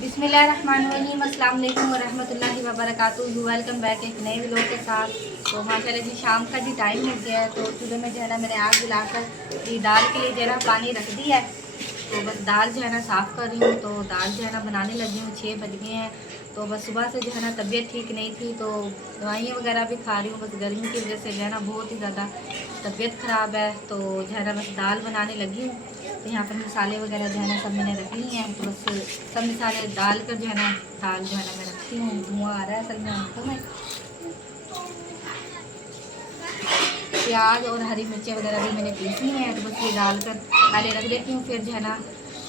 बिस्मिल्लाहिर्रहमानिर्रहीम, अस्सलाम वालेकुम वरहमतुल्लाहि वबरकातुहू। वेलकम बैक एक नए व्लॉग के साथ। तो माशाल्लाह जी शाम का जी टाइम हो गया है। तो चूल्हे में जो है ना मैंने आग जलाकर जी दाल के लिए जो है ना पानी रख दिया है। तो बस दाल जो है ना साफ़ कर रही हूँ। तो दाल जो है ना बनाने लगी हूँ, 6 बज गए हैं। तो बस सुबह से जो है ना तबीयत ठीक नहीं थी, तो दवाइयाँ वगैरह भी खा रही हूँ। बस गर्मी की वजह से जो है ना बहुत ही ज़्यादा तबीयत ख़राब है। तो जो है ना बस दाल बनाने लगी हूँ। तो यहाँ पर मसाले वगैरह जो है ना सब मैंने रख लिए हैं। तो बस सब मसाले डाल कर जो है ना दाल जो है ना मैं रखती हूँ। धुआं आ रहा है असल में आँखों में। प्याज और हरी मिर्चें वगैरह भी मैंने पीसी हैं। तो बस ये डालकर पहले रख देती हूँ, फिर जो है ना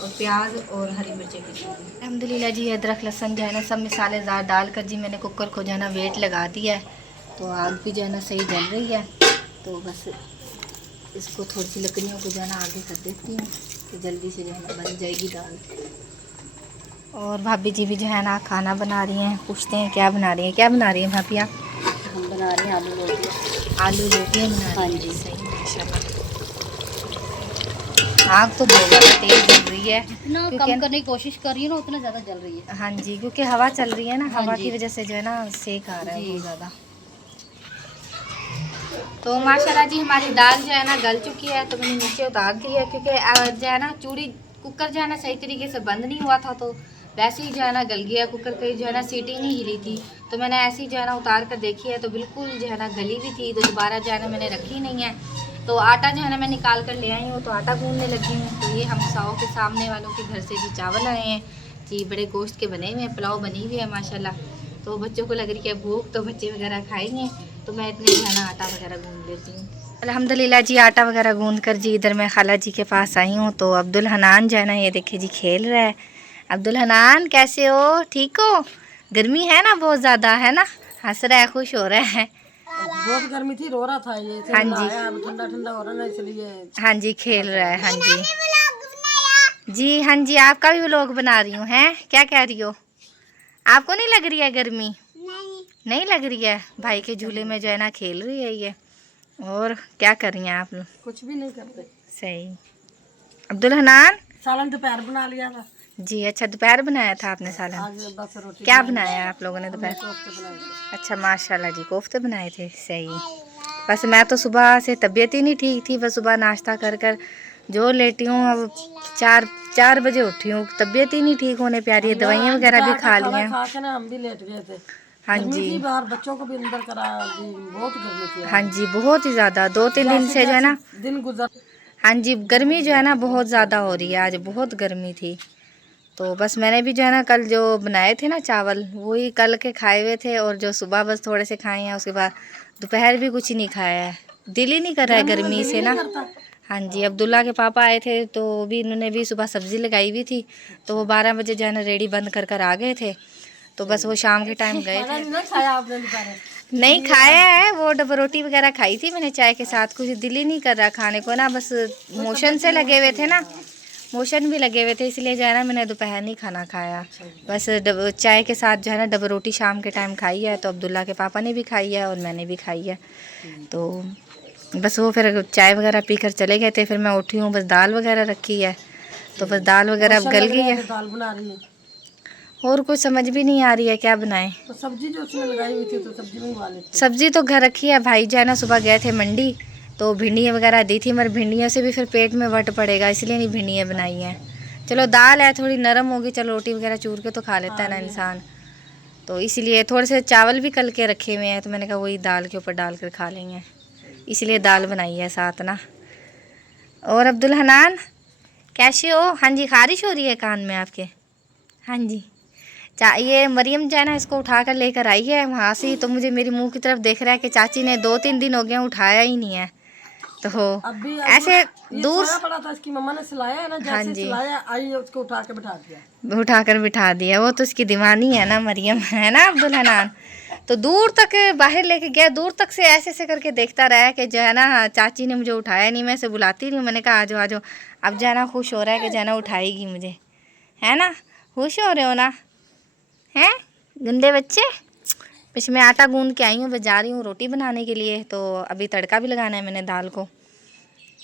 और प्याज और हरी मिर्चें पीसूँगी। अल्हम्दुलिल्लाह जी अदरक लहसुन जो है ना सब मसालेदार डालकर जी मैंने कुकर को जो है ना वेट लगा दिया है। तो आग भी जो है ना सही जल रही है। तो बस इसको थोड़ी सी लकड़ियों को जो है ना आगे कर देती हूँ, तो जल्दी से जो है ना बन जाएगी दाल। और भाभी जी भी जो है ना खाना बना रही हैं। पूछते हैं क्या बना रही हैं, क्या बना रही हैं भाभी आप? हम बना रहे हैं आलू रोटी। आलू रोटियाँ बना रही हैं। हाँ जी। सही, माशाल्लाह। आग तो बहुत ज़्यादा तेज़ जल रही है। जितना क्योंकि कम करने की कोशिश कर रही है ना उतना ज़्यादा जल रही है। हाँ जी, क्योंकि हवा चल रही है ना, हाँ हवा जी की वजह से जो है ना सेक आ रहा है जी। बहुत ज़्यादा। तो माशाल्लाह जी हमारी दाल जो है ना गल चुकी है। तो मैंने नीचे उतार दी है, क्योंकि जो है ना चूड़ी कुकर जो है ना सही तरीके से बंद नहीं हुआ था। तो वैसे ही जो है ना गल गया कुकर की जो है ना सीटी नहीं हिली थी। तो मैंने ऐसे ही जो है ना उतार कर देखी है, तो बिल्कुल जो है ना गली भी थी। तो दोबारा जो है ना मैंने रखी नहीं है। तो आटा जो है ना मैं निकाल कर ले आई हूँ, तो आटा गूँधने लगी हूँ। तो ये हम साओ के सामने वालों के घर से जी चावल आए हैं जी, बड़े गोश्त के बने हुए हैं, पुलाव बनी हुई है माशाल्लाह। तो बच्चों को लग रही है भूख, तो बच्चे वगैरह खाएंगे। तो मैं इतने जो है ना आटा वगैरह गूँध लेती हूँ। अल्हम्दुलिल्लाह जी आटा वगैरह गूँध कर जी इधर मैं खाला जी के पास आई हूँ। तो अब्दुल हनान जो है ना ये देखिए जी खेल रहा है। अब्दुल हनान कैसे हो, ठीक हो? गर्मी है ना बहुत ज़्यादा, है ना? हंस रहा है, खुश हो रहा है। बहुत गर्मी थी, रो रहा था ये हाँ जी, ठंडा ठंडा हो रहा ना इसलिए। हाँ जी खेल रहा है। हाँ जी जी, हाँ जी आपका भी व्लॉग बना रही हूँ। हैं क्या कह रही हो? आपको नहीं लग रही है गर्मी? नहीं लग रही है? भाई के झूले में जो है ना खेल रही है ये। और क्या कर रही हैं आप लोग? कुछ भी नहीं करते। सही। अब्दुल हनान सालन दोपहर बना लिया था। जी, अच्छा दोपहर बनाया था आपने सालन? आज बस रोटी क्या बनाई। बनाया आप लोगों ने हमने दोपहर? कोफ्ते बनाए थे। अच्छा माशाल्लाह जी, कोफ्ते बनाए थे। सही। बस मैं तो सुबह से तबीयत ही नहीं ठीक थी। बस सुबह नाश्ता कर कर जो लेटी हूँ, अब चार 4 बजे उठी हूँ। तबीयत ही नहीं ठीक होने प्यारी है, दवाइयाँ वगैरह भी दोपहर का खा ली खाना हैं। खा के ना हम भी लेट गए थे। हाँ गर्मी जी, थी बाहर, बच्चों को भी अंदर करा दी। बहुत गर्मी थी हाँ आज। जी बहुत ही ज़्यादा 2-3 दिन जैसे से जो है जैसे ना। दिन गुजर। हाँ जी गर्मी जो है ना बहुत ज़्यादा हो रही है, आज बहुत गर्मी थी। तो बस मैंने भी जो है ना कल जो बनाए थे ना चावल, वही कल के खाए हुए थे। और जो सुबह बस थोड़े से खाए हैं, उसके बाद दोपहर भी कुछ नहीं खाया है। दिल ही नहीं कर रहा है गर्मी में गर्मी दिल ही से नहीं ना। करता। हाँ जी अब्दुल्ला के पापा आए थे, तो भी इन्होंने भी सुबह सब्ज़ी लगाई हुई थी। तो वो 12 बजे जो है ना रेडी बंद कर कर आ गए थे। तो बस वो शाम के टाइम गए खाना थे। नहीं ना खाया आपने दोपहर? नहीं खाया है, वो डब रोटी वगैरह खाई थी मैंने चाय के साथ। कुछ दिल ही नहीं कर रहा खाने को ना, बस मोशन से लगे हुए थे ना, मोशन भी लगे हुए थे, इसलिए जो है ना मैंने दोपहर नहीं खाना खाया। बस चाय के साथ जो है ना डब रोटी शाम के टाइम खाई है। तो अब्दुल्ला के पापा ने भी खाई है और मैंने भी खाई है। तो बस वो फिर चाय वगैरह पी कर चले गए थे। फिर मैं उठी हूँ, बस दाल वगैरह रखी है। तो बस दाल वगैरह अब रोशन गल लग गई रहा है है। कि दाल बना रही है। और कुछ समझ भी नहीं आ रही है क्या बनाएं। तो सब्जी जो उसने लगाई हुई थी तो सब्जी मंगवा लेते। सब्जी तो घर रखी है। भाई जो है ना सुबह गए थे मंडी, तो भिंडियाँ वगैरह दी थी, मगर भिंडियों से भी फिर पेट में वट पड़ेगा, इसलिए नहीं भिंडियाँ बनाई हैं। चलो दाल है थोड़ी नरम होगी, चलो रोटी वगैरह चूर के तो खा लेता है हाँ ना ये है। इंसान। तो इसलिए थोड़े से चावल भी कल के रखे हुए हैं, तो मैंने कहा वही दाल के ऊपर डाल कर खा लेंगे, इसलिए दाल बनाई है साथ ना। और अब्दुल हनान कैसे हो? हाँ जी खारिश हो रही है कान में आपके? हाँ जी। ये मरियम जो है ना इसको उठा कर लेकर आई है वहाँ से ही। तो मुझे मेरी मुंह की तरफ देख रहा है कि चाची ने 2-3 दिन हो गए उठाया ही नहीं है। तो अभी ऐसे ये दूर सोया पड़ा था, इसकी मम्मा ने सिलाया है ना, हाँ जैसे जी सिलाया आई उसको उठा के बिठा दिया। उठा कर बिठा दिया। वो तो उसकी दीवानी है ना मरियम, है ना अब्दुल हनान। तो दूर तक बाहर लेके गया, दूर तक से ऐसे ऐसे करके देखता रहा है कि जो है ना चाची ने मुझे उठाया नहीं। मैं इसे बुलाती रही हूँ, मैंने कहा आ जाओ आ जाओ। अब जो है ना खुश हो रहा है कि जो है ना उठाएगी मुझे, है ना? खुश हो रहे हो ना? हैं गंदे बच्चे। बस मैं आटा गूंद के आई हूँ, बस जा रही हूँ रोटी बनाने के लिए। तो अभी तड़का भी लगाना है मैंने दाल को,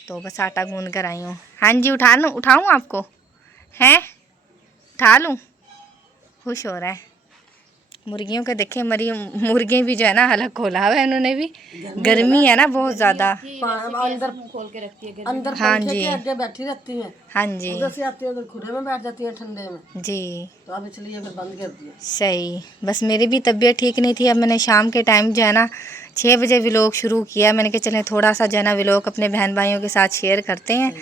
तो बस आटा गूंद कर आई हूँ। हाँ जी उठा लूँ, उठाऊँ आपको? हैं उठा लूँ? खुश हो रहा है। मुर्गियों के देखे मरी मुर्गियाँ भी जो है ना अलग खोला हुआ है इन्होंने भी, गर्मी है ना बहुत ज़्यादा। अंदर खोल के रखती है अंदर हाँ पंखे जी, के आगे बैठी रहती हैं, हाँ जी उधर से आती है उधर खुले में बैठ जाती है ठंडे में, जी, तो अब इसलिए फिर बंद कर दिया। सही। बस मेरी भी तबीयत ठीक नहीं थी, अब मैंने शाम के टाइम जो है ना 6 बजे व्लॉग शुरू किया। मैंने कहा चलें थोड़ा सा जो है ना व्लॉग अपने बहन भाइयों के साथ शेयर करते हैं,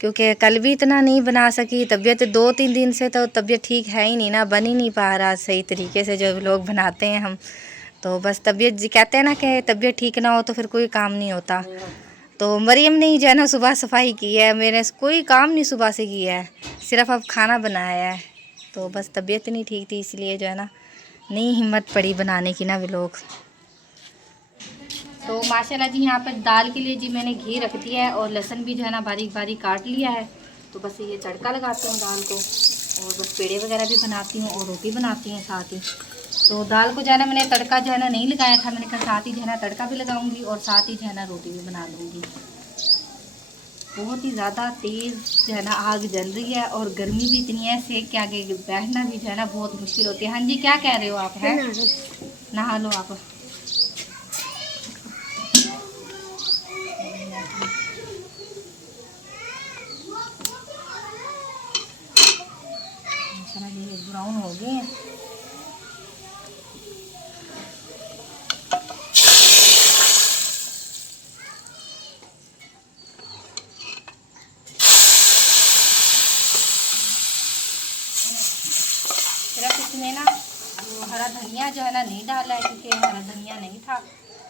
क्योंकि कल भी इतना नहीं बना सकी। तबीयत 2-3 दिन से तो तबीयत ठीक है ही नहीं ना, बन ही नहीं पा रहा सही तरीके से जो व्लॉग बनाते हैं हम। तो बस तबीयत जी कहते हैं ना कि तबीयत ठीक ना हो तो फिर कोई काम नहीं होता। तो मरियम ने ही जो है ना सुबह सफाई की है, मैंने कोई काम नहीं सुबह से किया है, सिर्फ अब खाना बनाया है। तो बस तबीयत नहीं ठीक थी इसलिए जो है ना नहीं हिम्मत पड़ी बनाने की ना व्लॉग। तो माशाल्लाह जी यहाँ पर दाल के लिए जी मैंने घी रख दिया है और लहसुन भी जो है ना बारीक बारीक काट लिया है। तो बस ये तड़का लगाती हूँ दाल को, और बस पेड़े वगैरह भी बनाती हूँ और रोटी बनाती हूँ साथ ही। तो दाल को जो है ना मैंने तड़का जो है ना नहीं लगाया था, मैंने कहा साथ ही जो है ना तड़का भी लगाऊंगी और साथ ही जो है ना रोटी भी बना लूँगी। बहुत ही ज़्यादा तेज़ जो है ना आग जल रही है और गर्मी भी इतनी है, सेक के आगे बैठना भी जो है ना बहुत मुश्किल होती है। हाँ जी क्या कह रहे हो आप? है नहा लो आप। ब्राउन हो गए हैं। सिर्फ इसमें ना वो हरा धनिया जो है ना नहीं डाला है, क्योंकि हरा धनिया नहीं था,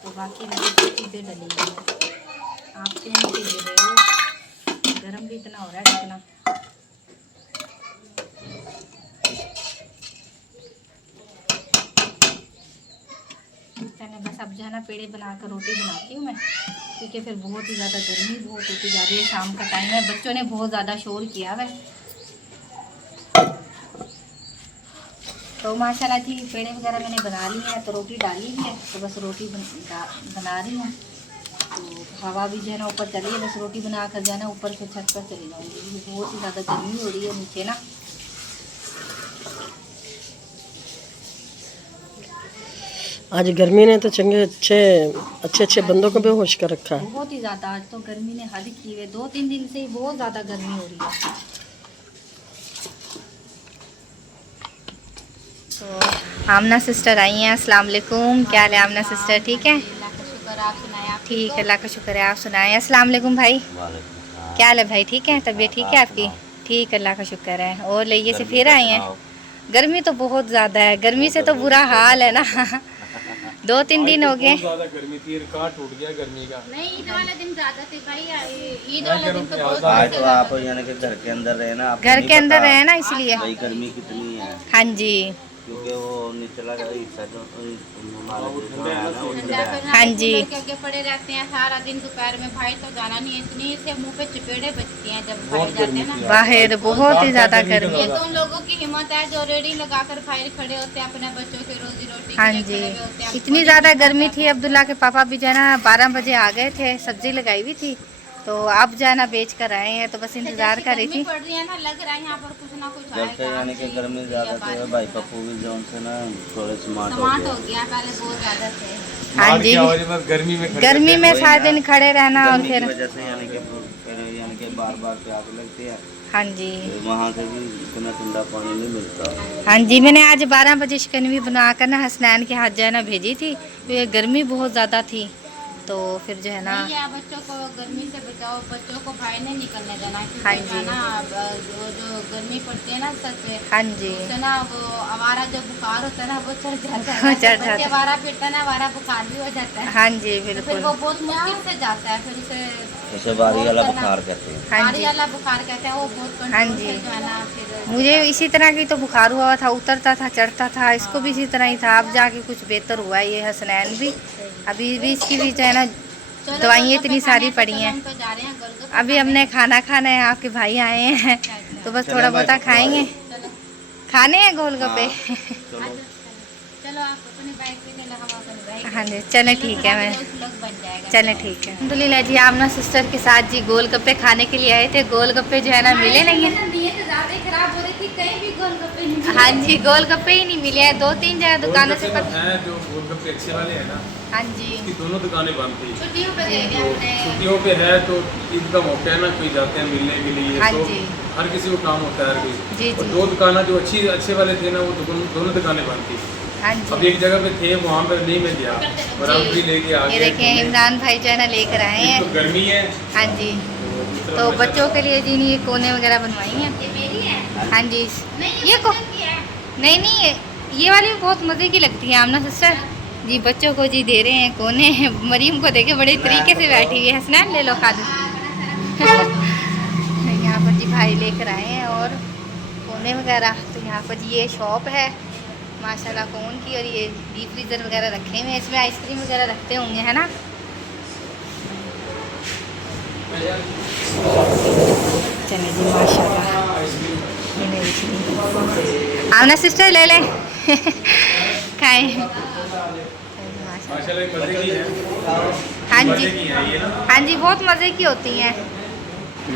तो बाकी मेरी चीज़ें डली हुई हैं। आप चेंज के ले रहे हो, गर्म भी इतना हो रहा है इतना। बस अब जो है ना पेड़े बनाकर रोटी बनाती हूँ मैं, क्योंकि फिर बहुत ही ज़्यादा गर्मी बहुत होती जा रही है। शाम का टाइम है, बच्चों ने बहुत ज़्यादा शोर किया है। तो माशाल्लाह जी पेड़े वगैरह मैंने बना लिए हैं, तो रोटी डाली भी है, तो बस रोटी बना रही हूँ। तो हवा भी जो है ना ऊपर चली है, बस रोटी बना कर जो है ना ऊपर से छत पर चली जाऊँगी। बहुत ही ज़्यादा गर्मी हो रही है नीचे ना। आज गर्मी ने तो चंगे अच्छे बंदों को बेहोश कर रखा है। बहुत ही ज़्यादा आज तो गर्मी ने हद की है, 2-3 दिन से ही बहुत ज़्यादा गर्मी हो रही है। तो आमना सिस्टर आई हैं, अस्सलाम वालेकुम। क्या हाल है आमना सिस्टर? ठीक है ठीक है, अल्लाह का शुक्र है। आप सुनाएं। अस्सलाम वालेकुम भाई। क्या हाल है भाई? ठीक है, तबीयत ठीक है आपकी? ठीक है, अल्लाह का शुक्र है। और ले से फिर आई हैं? गर्मी तो बहुत ज़्यादा है, गर्मी से तो बुरा हाल है ना। 2-3 दिन हो गए। ज़्यादा गर्मी थी, रिकॉर्ड टूट गया गर्मी का। नहीं ईद वाले दिन ज़्यादा थे भाई, ईद वाले दिन तो बहुत आज तो आप यानी कि घर के अंदर रहे ना, घर के अंदर रहे ना इसलिए। भाई गर्मी कितनी है, हाँ जी क्योंकि वो निचला हिस्सा जो हमारा जो है ना, वो ठंडा है। हाँ जी के पड़े रहते हैं सारा दिन, दोपहर में भाई तो जाना नहीं, इतनी से मुंह पे चपेड़े बजती हैं जब भाई जाते हैं ना बाहर, बहुत ही ज़्यादा गर्मी। ये तो उन लोगों की हिम्मत है जो रेडी लगाकर बाहर खड़े होते हैं अपने बच्चों के रोजी रोटी हाँ के लिए जी खड़े हुए होते हैं। इतनी ज़्यादा गर्मी थी। अब्दुल्ला के पापा भी जो है ना 12 बजे आ गए थे, सब्जी लगाई हुई थी, तो अब जो है ना बेच कर आए हैं, तो बस इंतज़ार कर रही थी। पड़ रही है ना, लग रहा है यहाँ पर कुछ ना कुछ जब से यानी कि गर्मी ज़्यादा थी, भाई पप्पू भी जो से ना थोड़े स्मार्ट हो समाट गए। हो गया, पहले बहुत ज्यादा थे। हाँ जी गर्मी में सारे दिन खड़े रहना, और गर्मी की फिर वजह से यानी कि बार बार प्यास लगती है। हाँ जी वहाँ से भी इतना ठंडा पानी नहीं मिलता। हाँ जी मैंने आज 12 बजे शिकनवी बनाकर ना हसनैन के हाथ जो है ना भेजी थी, तो ये गर्मी बहुत ज़्यादा थी, तो फिर जो है ना नहीं यार, बच्चों को गर्मी से बचाओ, बच्चों को बाहर नहीं निकलने देना, हाँ क्योंकि जी। ना जो गर्मी पड़ती है ना सच में, हाँ जी उससे ना वो हमारा जो बुखार होता है ना वो चढ़ जाता हाँ, है। चढ़ जाता है। बच्चे हमारा फिरता है ना, हमारा बुखार भी हो जाता है। हाँ जी तो फिर बिल्कुल वो बहुत मुश्किल से जाता है, फिर उसे बारी वाला बुखार कहते हैं। हाँ बारी जी वाला बुखार कहते हैं, वो बहुत हाँ कंट्रोल जी। से जो है ना फिर मुझे इसी तरह की तो बुखार हुआ था, उतरता था चढ़ता था, इसको भी इसी तरह ही था। अब जाके कुछ बेहतर हुआ है ये हसनैन भी। अभी भी इसकी भी जो है ना चलो, दवाइयाँ गोलगप्पे इतनी सारी खाने तो पड़ी चलो, हैं। हम तो जा रहे हैं गोलगप्पे अभी हमने खाना खाना है, आपके भाई आए हैं, तो बस थोड़ा बहुत खाएंगे। चलो खाने हैं गोलगप्पे? चलो चलो, आप अपनी बाइक पे चलो, हम अपनी बाइक हाँ जी चलें ठीक है। मैं लोग बन जाएगा। चलें ठीक है। अल्हम्दुलिल्लाह जी आमना सिस्टर के साथ जी गोलगप्पे खाने के लिए आए थे। गोलगप्पे जो है ना मिले नहीं है। नीयत ज़्यादा ही खराब हो रही थी, कहीं भी हाँ जी, गोलगप्पे ही नहीं मिले हैं, 2-3 जगह दुकानों से गोलगप्पे हैं जो गोलगप्पे अच्छे वाले हैं ना, हाँ जी इसकी दोनों दुकानें बंद थी। छुट्टियों पे गए थे अपने छुट्टियों पे है तो ईद का मौका है ना, कोई जाते हैं मिलने के लिए, हाँ तो जी। हर किसी को काम होता है हर जी, कोई। और जी। 2 दुकानें जो अच्छे वाले थे ना, वो दोनों दुकानें बंद थी। हाँ अब जी एक जगह पे थे, वहाँ पे नहीं मिल गया और अब भी लेके आ ये गए। देखें इमरान भाई जो है ना लेकर आए एक हैं। तो गर्मी है, हाँ जी, दूसरा तो माशाल्लाह बच्चों के लिए जी ये कोने वगैरह बनवाई हैं। ये मेरी है हाँ जी, नहीं ये को की है नहीं ये वाली बहुत मज़े की लगती है आमना सिस्टर जी। बच्चों को जी दे रहे हैं कोने। मरीम को देखे बड़े तरीके से बैठी हुई है। हसनैन ले लो खाद। यहाँ पर जी भाई लेकर आए हैं और कोने वगैरह। तो यहाँ पर जी ये शॉप है माशाल्लाह कोन की, और ये डीप फ्रीज़र वगैरह रखे हुए हैं, इसमें आइसक्रीम वगैरह रखते होंगे, है ना। चलिए जी माशाल्लाह ये मेरी चीज़। आमना सिस्टर ले ले खाएं। माशाल्लाह मजे की है। हाँ जी मजे की है ये ना। हाँ जी, बहुत मज़े की होती हैं।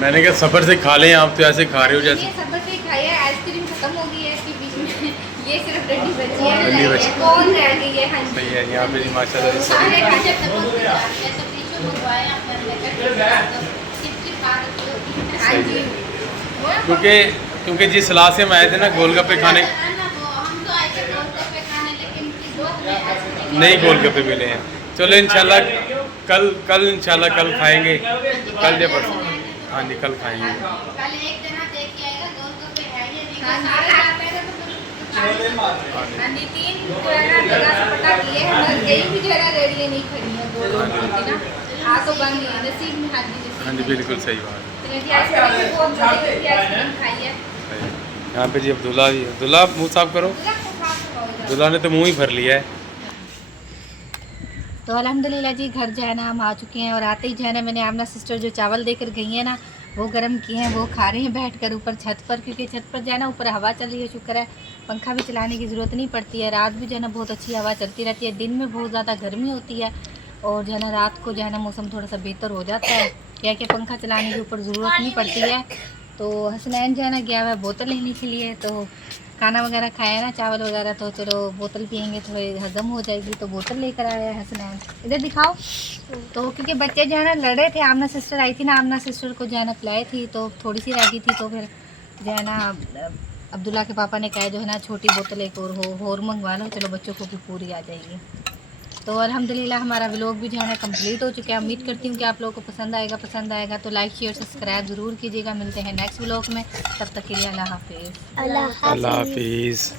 मैंने कहा सफर से खा लें, आप तो ऐसे खा रहे हो ये जैसे। सब बच्चे खाई है, आइसक्रीम खत्म हो गई है इसके बीच में। ये सिर्फ डंडी बची है, डंडी बची। कौन रह गई है। हाँ जी सही है, यहाँ पे जी माशाल्लाह से सारे खा जब तक वो जैसे टिश्यू मंगवाए अपने लेकर चिपचिप खा रही होती है हाँ जी क्योंकि जिस सलाह से हम आए थे ना गोलगप्पे खाने, हम तो आए थे गोलगप्पे खाने लेकिन इस वक्त में आइसक्रीम नई गोलगप्पे मिले हैं। चलो इंशाल्लाह कल इंशाल्लाह कल खाएंगे, कल या परसों। हाँ जी कल खाएंगे। कल एक जना देख के आएगा गोलगप्पे है ये नहीं हाँ जी। सारे आप आएगा तो फिर हाँ जी 3 जो है ना जगह से पता किए हैं, मगर कहीं भी जो है ना रेडियो नहीं खड़ी है दो लोग होती ना। हाँ तो बंद है नसीब में। हाँ जी हाँ जी बिल्कुल सही बात तो जी आइसक्रीम बहुत मज़े की आइसक्रीम खाई है। है। यहाँ पे जी अब्दुल्ला जी, अब्दुल्ला मुँह साफ करो। अब्दुल्ला ने तो मुँह ही भर लिया है। तो अल्हम्दुलिल्लाह जी घर जो है ना हम आ चुके हैं, और आते ही जो है ना मैंने आमना सिस्टर जो चावल देकर गई है ना वो गर्म किए हैं, वो खा रहे हैं बैठकर ऊपर छत पर, क्योंकि छत पर जो है ना ऊपर हवा चल रही है। शुक्र है पंखा भी चलाने की ज़रूरत नहीं पड़ती है। रात भी जो है ना बहुत अच्छी हवा चलती रहती है। दिन में बहुत ज़्यादा गर्मी होती है और जो है ना रात को जो है ना मौसम थोड़ा सा बेहतर हो जाता है, क्या कि पंखा चलाने के ऊपर ज़रूरत नहीं पड़ती है। तो हसनैन जो है ना गया हुआ है बोतल लेने के लिए, तो खाना वगैरह खाया ना चावल वगैरह, तो चलो बोतल पियेंगे थोड़ी हजम हो जाएगी, तो बोतल लेकर आया है हसनैन। इधर दिखाओ। तो क्योंकि बच्चे जो है ना लड़े थे, आमना सिस्टर आई थी ना, आमना सिस्टर को जो है ना पिलाई थी तो थोड़ी सी रह गई थी, तो फिर जो है ना अब्दुल्ला के पापा ने कहा जो है ना छोटी बोतल एक और मंगवा लो, चलो बच्चों को भी पूरी आ जाएगी। तो अल्हम्दुलिल्लाह हमारा व्लॉग भी जो है ना कंप्लीट हो चुका है। उम्मीद करती हूँ कि आप लोगों को पसंद आएगा तो लाइक शेयर सब्सक्राइब ज़रूर कीजिएगा। मिलते हैं नेक्स्ट व्लॉग में, तब तक के लिए अल्लाह हाफिज़। अल्लाह हाफिज़।